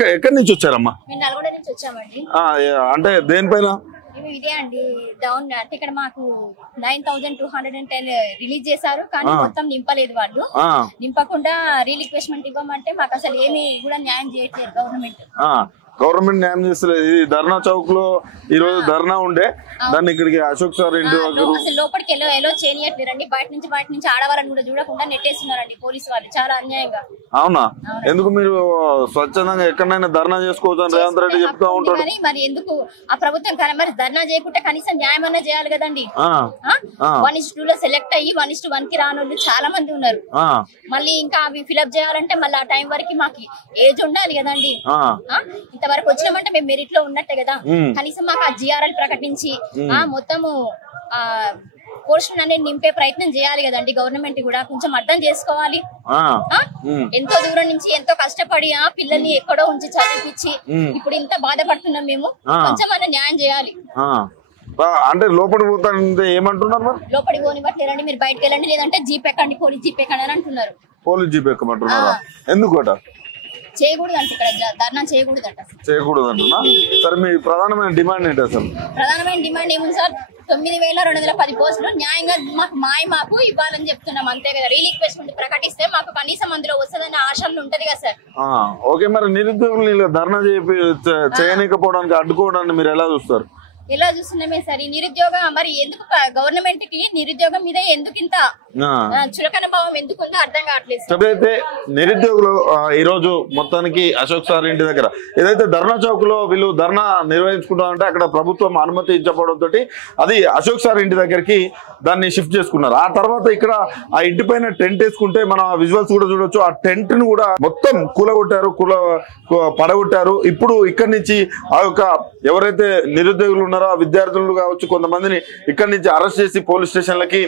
ఎక్కడి నుంచి వచ్చారమ్మా? మేము నల్గొండ నుంచి వచ్చామండి. అంటే దేనిపైన? ఇదే అండి డౌన్ అంటే ఇక్కడ మాకు 9210 రిలీజ్ చేశారు కానీ మొత్తం నింపలేదు వాళ్ళు. నింపకుండా రీలిక్వెస్ట్మెంట్ ఇవ్వమంటే మాకు అసలు ఏమి కూడా న్యాయం చేయట్లేదు గవర్నమెంట్. గవర్నమెంట్ న్యాయం చేస్తలేదు. ఇది ధర్నా చౌక్ లో ఈ రోజు ధర్నా ఉండే, దాన్ని ఇక్కడికి అశోక్ సార్ ఇంటి అసలు లోపలికి ఎలా చేయట్లేరండి. బయట నుంచి ఆడవాళ్ళని కూడా చూడకుండా నెట్టేస్తున్నారండి పోలీసు వాళ్ళు చాలా అన్యాయంగా. అవునా? ఎందుకు మీరు స్వచ్ఛందంగా ఎక్కడైనా ధర్నా చేసుకోవచ్చు అని రేవంత్ రెడ్డి చెప్తా ఉంటాడు. మరి ఎందుకు ఆ ప్రభుత్వం మరి ధర్నా చేయకుంటే కనీసం న్యాయం అన్నా చేయాలి కదండి. 1:2 లో సెలెక్ట్ అయ్యి 1:1 కి రానోళ్ళు చాలా మంది ఉన్నారు. మళ్ళీ ఇంకా అవి ఫిల్అప్ చేయాలంటే మళ్ళీ ఆ టైం వరకు మాకు ఏజ్ ఉండాలి కదండి. ఇంతవరకు వచ్చినామంటే మేము మెరిట్ లో ఉన్నట్టే కదా. కనీసం మాకు ఆ జిఆర్ఎల్ ప్రకటించి మొత్తము పోస్టులు అనేది నింపే ప్రయత్నం చేయాలి కదండి. గవర్నమెంట్ కూడా కొంచెం అర్థం చేసుకోవాలి. ఎంతో దూరం నుంచి ఎంతో కష్టపడి ఆ పిల్లల్ని ఎక్కడో ఉంచి చదివించి ఇప్పుడు ఇంత బాధపడుతున్నాం మేము. కొంచెం అన్న న్యాయం చేయాలి. అంటే లోపలికి పోతానంటే ఏమంటున్నారు? లోపలికి పోనివ్వట్లేరండి. మీరు బయటకు వెళ్ళండి, లేదంటే జీప్ ఎక్కండి, పోలీస్ జీప్ ఎక్కండి అని అంటున్నారు. పోలీస్ జీప్ ఎక్కమంటున్నారా? ఎందుకట? చేయకూడదు అంటే ఇక్కడ ధర్నా చేయకూడదట. చేయకూడదు అంటున్నా. సరే మీ ప్రధానమైన డిమాండ్ ఏంటి అసలు? ప్రధానమైన డిమాండ్ ఏముంది సార్? 9210 పోస్టులు న్యాయంగా మాకు ఇవ్వాలని చెప్తున్నాం అంతే కదా. రీలిక్వెస్ట్మెంట్ ప్రకటిస్తే మాకు కనీసం అందులో వస్తుందన్న ఆశలు ఉంటది కదా సార్. ఓకే, మరి నిరుద్యోగులు ధర్నా చేయనీకపోవడానికి అడ్డుకోవడానికి మీరు ఎలా చూస్తారు? ఎలా చూస్తున్నామే సార్ ఈ నిరుద్యోగ మరి ఎందుకు గవర్నమెంట్ కి నిరుద్యోగం మీద ఎందుకు ఇంత చులకన భావం ఎందుకుందో అర్థం కావట్లేదు. అయితే నిరుద్యోగులు ఈ రోజు మొత్తానికి అశోక్ సార్ ఇంటి దగ్గర ఏదైతే ధర్నా చౌక్ లో వీళ్ళు ధర్నా నిర్వహించుకుంటారంటే అక్కడ ప్రభుత్వం అనుమతి ఇచ్చకపోవడంతో అది అశోక్ సార్ ఇంటి దగ్గరికి దాన్ని షిఫ్ట్ చేసుకున్నారు. ఆ తర్వాత ఇక్కడ ఆ ఇంటి పైన టెంట్ వేసుకుంటే మన విజువల్స్ కూడా చూడొచ్చు. ఆ టెంట్ ను కూడా మొత్తం కూలగొట్టారు, పడగొట్టారు. ఇప్పుడు ఇక్కడి నుంచి ఆ యొక్క ఎవరైతే నిరుద్యోగులు ఉన్నారో ఆ విద్యార్థులు కావచ్చు కొంతమందిని ఇక్కడి నుంచి అరెస్ట్ చేసి పోలీస్ స్టేషన్లకి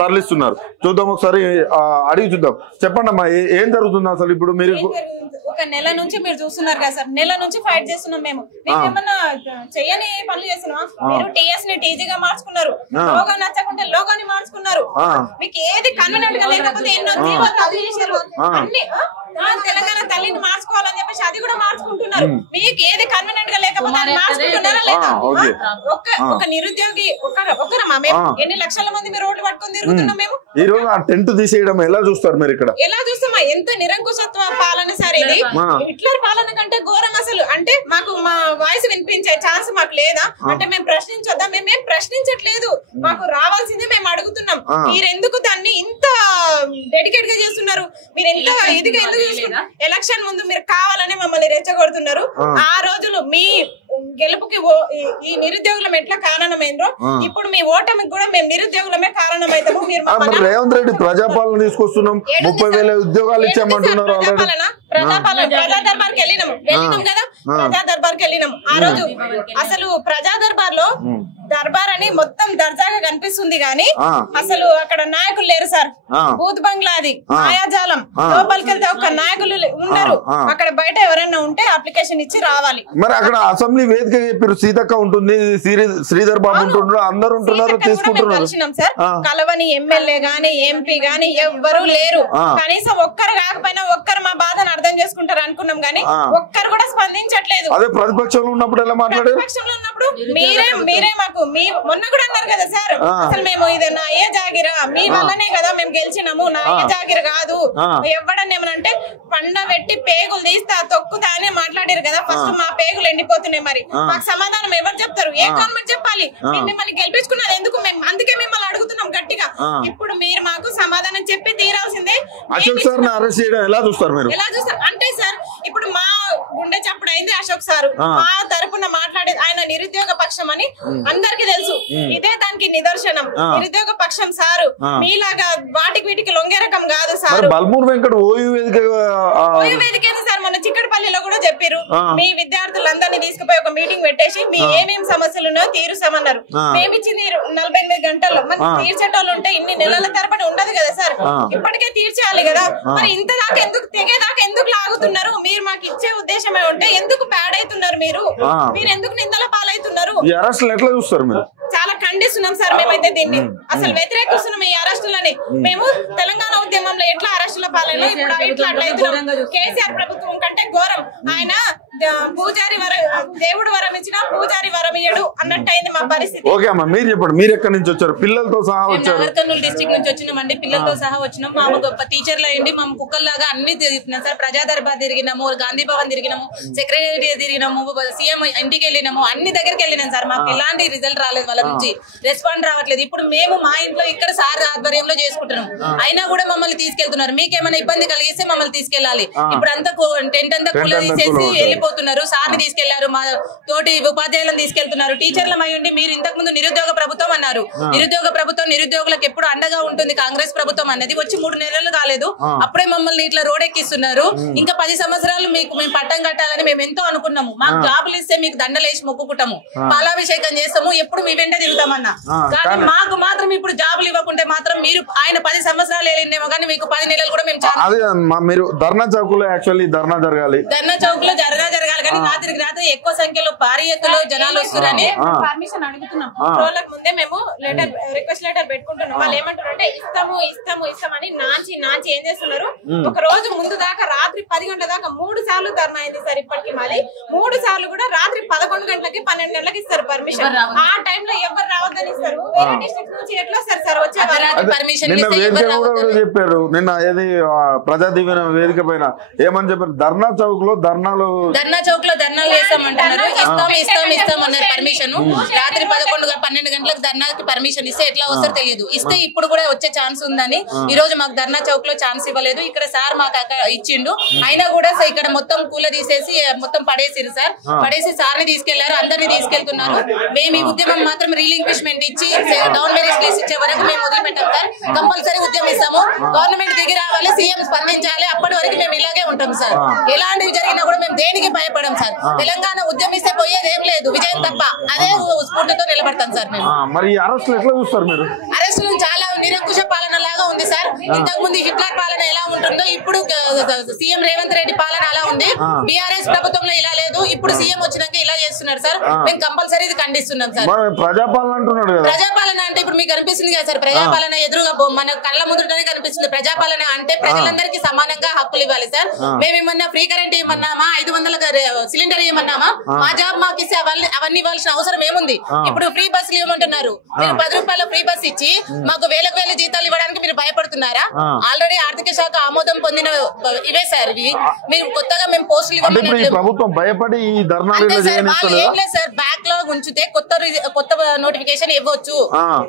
తరలిస్తున్నారు. చూద్దాం ఒకసారి, అడిగి చూద్దాం. చెప్పండి అమ్మా, ఏం జరుగుతుంది అసలు ఇప్పుడు? మీరు ఒక నెల నుంచి మీరు చూస్తున్నారు కదా సార్, నెల నుంచి ఫైట్ చేస్తున్నాం మేము. ఏమన్నా చెయ్యని పనులు చేస్తున్నాం. మీరు టీఎస్ ని టీజీగా మార్చుకున్నారు, లోగో నచ్చకుంటే లోగోని మార్చుకున్నారు. మీకు ఏది కన్వీనెంట్ గా లేకపోతే ఎన్నో చేశారు. అన్ని తెలంగాణ తల్లిని మార్చుకోవాలని చెప్పేసి అది కూడా మార్చుకుంటున్నారు. మీకు ఏది కన్వీనెంట్ గా లేకపోతే అది మార్చుకుంటున్నారా లేదా? ఒక నిరుద్యోగి ఒకరమా మేము? ఎన్ని లక్షల మంది మీరు రోడ్లు పట్టుకొని తిరుగుతున్నాం మేము. ఈ రోజు ఆ టెంట్ తీసేయడం ఎలా చూస్తారు మీరు? ఇక్కడ ఎలా చూస్తామా? ఎంత నిరంకుశత్వ పాలన సార్ ఇది. హిట్లర్ పాలన కంటే ఘోరం అసలు. అంటే మాకు మా వాయిస్ వినిపించే ఛాన్స్ మాకు లేదా? అంటే మేము ప్రశ్నించొద్దా? మేమేం ప్రశ్నించట్లేదు, మాకు రావాల్సిందే మేము అడుగుతున్నాం. మీరెందుకు దాన్ని ఇంత డెడికేట్ గా చేస్తున్నారు? మీరు ఎంత ఇదిగా ఎందుకు చూసుకున్నారు? ఎలక్షన్ ముందు మీరు కావాలని మమ్మల్ని రెచ్చగొడుతున్నారు. ఆ రోజులు మీ గెలుపుకి ఈ నిరుద్యోగులం ఎట్లా కారణమైందో ఇప్పుడు మీ ఓటమికి కూడా మేము నిరుద్యోగులమే కారణమైతాము. మీరు రేవంత్ రెడ్డి ప్రజాపాలన తీసుకొస్తున్నాం, 30,000 ఉద్యోగాలు ఇచ్చామంటున్నారు. ప్రజా దర్బార్కి వెళ్ళినాం కదా, ప్రజా దర్బార్కి వెళ్ళినాం. ఆ రోజు అసలు ప్రజా దర్బార్ లో దర్బార్ అని మొత్తం దర్జాగా కనిపిస్తుంది గానీ అసలు అక్కడ నాయకులు లేరు సార్. బూత్ బంగ్లాది మాయాజాలం. లోపలికి వెళ్తే ఒక నాయకులు ఉన్నారు. అక్కడ బయట ఎవరైనా ఉంటే అప్లికేషన్ ఇచ్చి రావాలి. మరి అక్కడ అసెంబ్లీ వేదిక చెప్పారు, సీతక్క ఉంటుంది, శ్రీధర్ బాబు ఉంటున్నారు, అందరు ఉంటున్నారు, తీసుకుంటున్నారు. సార్ కలవని ఎమ్మెల్యే గాని ఎంపీ గాని ఎవ్వరూ లేరు. కనీసం ఒక్కరు కాకపోయినా ఒక్కరు మా బాధను అర్థం చేసుకుంటారు అనుకున్నాం గానీ ఒక్కరు కూడా స్పందించట్లేదు. అదే ప్రతిపక్షంలో ఉన్నప్పుడు ఎలా మాట్లాడారు? ప్రతిపక్షంలో ఉన్నప్పుడు మీరే మాకు మొన్న కూడా అన్నారు కదా సార్, అసలు మేము ఇది నా ఏ జాగిరా మీ వల్లనే కదా మేము గెలిచినాము, నా ఏ జాగిర కాదు. ఎవ్వడని ఏమనంటే పండ పెట్టి పేగులు తీస్తా తొక్కుతా అని మాట్లాడారు కదా. ఫస్ట్ మా పేగులు ఎండిపోతున్నాయి. మరి మాకు సమాధానం ఎవరు చెప్తారు? ఏ గవర్నమెంట్ చెప్పాలి? మిమ్మల్ని గెలిపించుకున్నది ఎందుకు? మేము అందుకే మిమ్మల్ని అడుగుతున్నాం గట్టిగా. ఇప్పుడు మీరు మాకు సమాధానం చెప్పి తీరాల్సిందే. ఎలా చూస్తారు అంటే సార్ ఇప్పుడు మా గుండె చప్పుడు అయింది అశోక్ సార్. మా తరపున మాట్లాడేది ఆయన నిరుద్యోగ పక్షం అని అందరికి తెలుసు. ఇదే దానికి నిదర్శనం. నిరుద్యోగ పక్షం సారు మీలాగా వాటికి వీటికి లొంగే రకం కాదు సార్. బల్మూర్ వెంకట ఓయూ వేదిక సార్ మొన్న చిక్కడపల్లిలో కూడా చెప్పారు. మీ విద్యార్థులందరినీ తీసుకుపోయి ఒక మీటింగ్ పెట్టేసి మీ ఏమేమి సమస్యలు ఉన్నాయో తీరుస్తామన్నారు. మేమిచ్చింది 48 గంటల్లో. మరి తీర్చేటోళ్ళు ఉంటే ఇన్ని నెలల తరబడి ఉండదు కదా సార్. ఇప్పటికే తీర్చేయాలి కదా. మరి ఇంత దాకా ఎందుకు తెగేదాకా ఎందుకు లాగుతున్నారు? మీరు మాకు ఇచ్చే ఉద్దేశమే ఉంటే ఎందుకు ప్యాడ్ అవుతున్నారు? మీరు ఎందుకు నిందల పాలవుతున్నారు? ఎట్లా చూస్తారు మీరు? చాలా ఖండిస్తున్నాం సార్. సార్ మేమైతే దీన్ని అసలు వ్యతిరేకిస్తున్నాం ఈ అరెస్టులని. మేము తెలంగాణ ఉద్యమంలో ఎట్లా అరెస్టుల పాలన ఇప్పుడు ఇట్లా అట్లయితే కేసీఆర్ ప్రభుత్వం కంటే ఘోరం. ఆయన పూజారి దేవుడు వరం ఇచ్చిన పూజారి వరం ఇయ్యడు అన్నట్టు అయింది మా పరిస్థితి. ఓకే అమ్మా, మీరు చెప్పండి, మీరు ఎక్కడి నుంచి వచ్చారు? పిల్లలతో సహా వచ్చారు? కర్నూలు డిస్ట్రిక్ట్ నుంచి వచ్చినామండి, పిల్లలతో సహా వచ్చినాం. మా గొప్ప టీచర్లు అయ్యండి, మా కుక్కల్లాగా అన్ని తిరుగుతున్నాం సార్. ప్రజా దర్బార్ తిరిగినాము, గాంధీ భవన్ తిరిగినాము, సెక్రటేరియట్ తిరిగినాము, సీఎం ఇంటికి వెళ్ళినాము, అన్ని దగ్గరికి వెళ్ళినాం సార్. మాకు ఎలాంటి రిజల్ట్ రాలేదు, వాళ్ళ నుంచి రెస్పాండ్ రావట్లేదు. ఇప్పుడు మేము మా ఇంట్లో ఇక్కడ సార్ ఆధ్వర్యంలో చేసుకుంటున్నాం, అయినా కూడా మమ్మల్ని తీసుకెళ్తున్నారు. మీకేమైనా ఇబ్బంది కలిగిస్తే మమ్మల్ని తీసుకెళ్లాలి. ఇప్పుడు అంతా టెంట్ అంతా కూల తీసేసి వెళ్ళిపోతున్నారు. సార్ని తీసుకెళ్లారు, మా తోటి ఉపాధ్యాయులను తీసుకెళ్తున్నారు. టీచర్ల మై ఉండి మీరు ఇంతకు ముందు నిరుద్యోగ ప్రభుత్వం అన్నారు. నిరుద్యోగ ప్రభుత్వం నిరుద్యోగులకు ఎప్పుడు అండగా ఉంటుంది కాంగ్రెస్ ప్రభుత్వం అనేది. వచ్చి 3 నెలలు కాలేదు, అప్పుడే మమ్మల్ని ఇట్లా రోడ్ ఎక్కిస్తున్నారు. ఇంకా 10 సంవత్సరాలు మీకు మేము పట్టం కట్టాలని మేము ఎంతో అనుకున్నాము. మాకు జాబులు ఇస్తే మీకు దండలేసి మొక్కుకుంటాము, పాలాభిషేకం చేస్తాము, ఎప్పుడు మీ వెంట తిరుగుతామన్నా. కానీ మాకు మాత్రం ఇప్పుడు జాబులు ఇవ్వకుంటే మాత్రం మీరు ఆయన 10 సంవత్సరాలు వెళ్ళినేమో కానీ మీకు 10 నెలలు కూడా మేము మీరు ధర్నా చౌక్ లో యాక్చువల్లీ ధర్నా జరగాలి, ధర్నా చౌక్ లో జరగాలి కానీ రాత్రికి రాత్రి ఎక్కువ సంఖ్యలో భారీ ఎత్తులో జనాలు వస్తున్నారని పర్మిషన్ అడుగుతున్నాం. రోజులకు ముందే మేము రిక్వెస్ట్ లెటర్ పెట్టుకుంటున్నాం. వాళ్ళు ఏమంటారంటే ఇస్తామని నాంచి ఏం చేస్తున్నారు, ఒక రోజు ముందు దాకా రాత్రి 10 గంటల దాకా 3 సార్లు ధర్నా అయింది సార్. ఇప్పటికి మళ్ళీ 3 సార్లు కూడా రాత్రి 11 గంటలకి 12 గంటలకి ఇస్తారు పర్మిషన్. ఆ టైంలో ఎవరు రావద్దని ఇస్తారు. వేరే డిస్ట్రిక్ట్ నుంచి ఎట్లా వస్తారు సార్ వచ్చే పర్మిషన్ చెప్పారు నిన్న ఏది ప్రజా దీవెన వేదిక పైన ఏమని చెప్పారు? ధర్నా చౌక్ లో ధర్నాలు చేస్తామంటున్నారు. ఇస్తామన్నారు పర్మిషన్. రాత్రి 11-12 గంటలకు ధర్నాకి పర్మిషన్ ఇస్తే ఎట్లా వస్తారో తెలియదు. ఇస్తే ఇప్పుడు కూడా వచ్చే ఛాన్స్ ఉందని ఈ రోజు మాకు ధర్నా చౌక్ లో ఛాన్స్ ఇవ్వలేదు. ఇక్కడ సార్ మాకు ఇచ్చిండు, అయినా కూడా ఇక్కడ మొత్తం కూల తీసేసి మొత్తం పడేసిరు సార్. పడేసి సార్ని తీసుకెళ్లారు, అందరినీ తీసుకెళ్తున్నారు. మేము ఈ ఉద్యమం మాత్రం రీలింక్విష్మెంట్ ఇచ్చి డౌన్ మెరిట్ లిస్ట్ ఇచ్చే వరకు మేము వదిలిపెట్టాం సార్. కంపల్సరీ ఉద్యమిస్తాము. గవర్నమెంట్ దిగి రావాలి, సీఎం స్పందించాలి. అప్పటి వరకు మేము ఇలాగే ఉంటాం సార్. ఎలాంటివి జరిగినా కూడా మేము దేనికి భయపడం సార్. తెలంగాణ ఉద్యమిస్తే పోయేది ఏం లేదు, విజయం తప్ప. అదే స్ఫూర్తితో నిలబడతాం సార్ మేము. మరి అరెస్టులు ఎట్లా చూస్తారు మీరు? అరెస్టులు చాలా నిరంకుశ పాలన లాగా ఉంది సార్. ఇంతకు ముందు హిట్లర్ పాలన ఎలా ఉంటుందో ఇప్పుడు సీఎం రేవంత్ రెడ్డి పాలన అలా ఉంది. బీఆర్ఎస్ ప్రభుత్వంలో ఇలా లేదు. ఇప్పుడు సీఎం వచ్చినాక ఇలా చేస్తున్నారు సార్. మేము కంపల్సరీ ఇది ఖండిస్తున్నాం సార్. ప్రజాపాలన అంటున్నాడు కదా. ప్రజాపాలన అంటే ఇప్పుడు మీకు కనిపిస్తుంది కదా సార్, ప్రజాపాలన ఎదురుగా మన కళ్ళ ముందుటనే కనిపిస్తుంది. ప్రజాపాలన అంటే ప్రజలందరికీ సమానంగా హక్కులు ఇవ్వాలి సార్. మేము ఏమన్నా ఫ్రీ కరెంట్ ఇవ్వమన్నామా, 500 సిలిండర్ ఇవ్వమన్నామా? మా జాబ్ మాకు ఇస్తే అవన్నీ ఇవ్వాల్సిన అవసరం ఏముంది? ఇప్పుడు ఫ్రీ బస్సులు ఇవ్వమంటున్నారు. మీరు 10 రూపాయల ఫ్రీ బస్ ఇచ్చి మాకు వేల జీతాలు ఇవ్వడానికి మీరు భయపడుతున్నారా? ఆల్రెడీ ఆర్థిక శాఖ ఆమోదం పొందిన ఇవే సార్. ఇవి మీరు కొత్తగా మేము పోస్టులు ప్రభుత్వం భయపడి ఏం లేదు సార్. బ్యాక్ లాగ్ ఉంచితే కొత్త నోటిఫికేషన్ ఇవ్వచ్చు.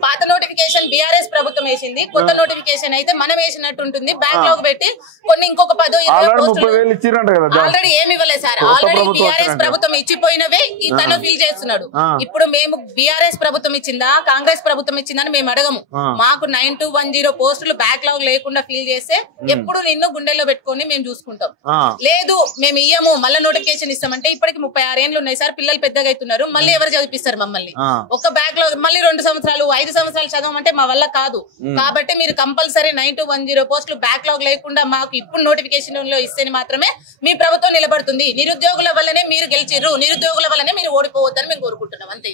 పాత నోటిఫికేషన్ బీఆర్ఎస్ ప్రభుత్వం వేసింది, కొత్త నోటిఫికేషన్ అయితే మనం వేసినట్టు ఉంటుంది. బ్యాక్ లాగ్ పెట్టి కొన్ని ఇంకొక 10-20 పోస్టులు ఆల్రెడీ ఏమి ఇవ్వలేదు సార్. ఆల్రెడీ బీఆర్ఎస్ ప్రభుత్వం ఇచ్చిపోయినవే తను ఫీల్ చేస్తున్నాడు. ఇప్పుడు మేము బీఆర్ఎస్ ప్రభుత్వం ఇచ్చిందా కాంగ్రెస్ ప్రభుత్వం ఇచ్చిందని మేము అడగము. మాకు 9210 పోస్టులు బ్యాక్ లాగ్ లేకుండా ఫీల్ చేస్తే ఎప్పుడు నిన్ను గుండెల్లో పెట్టుకొని మేము చూసుకుంటాం. లేదు మేము ఇయ్యము, మళ్ళీ నోటిఫికేషన్ ఇస్తామంటే ఇప్పటికి 36 ఏళ్ళు ఉన్నాయి సార్. పిల్లలు పెద్దగా అవుతున్నారు. మళ్ళీ ఎవరు చదివిస్తారు మమ్మల్ని? ఒక బ్యాక్ లాగ్ మళ్ళీ 2 సంవత్సరాలు 5 సంవత్సరాలు చదవమంటే మా వల్ల కాదు. కాబట్టి మీరు కంపల్సరీ 9210 పోస్టులు బ్యాక్ లాగ్ లేకుండా మాకు ఇప్పుడు నోటిఫికేషన్ లో ఇస్తేనే మాత్రమే మీ ప్రభుత్వం నిలబడుతుంది. నిరుద్యోగుల వల్లనే మీరు గెలిచిర్రు, నిరుద్యోగుల వల్లనే మీరు ఓడిపోవద్దని మేము కోరుకుంటున్నాం. అంతే.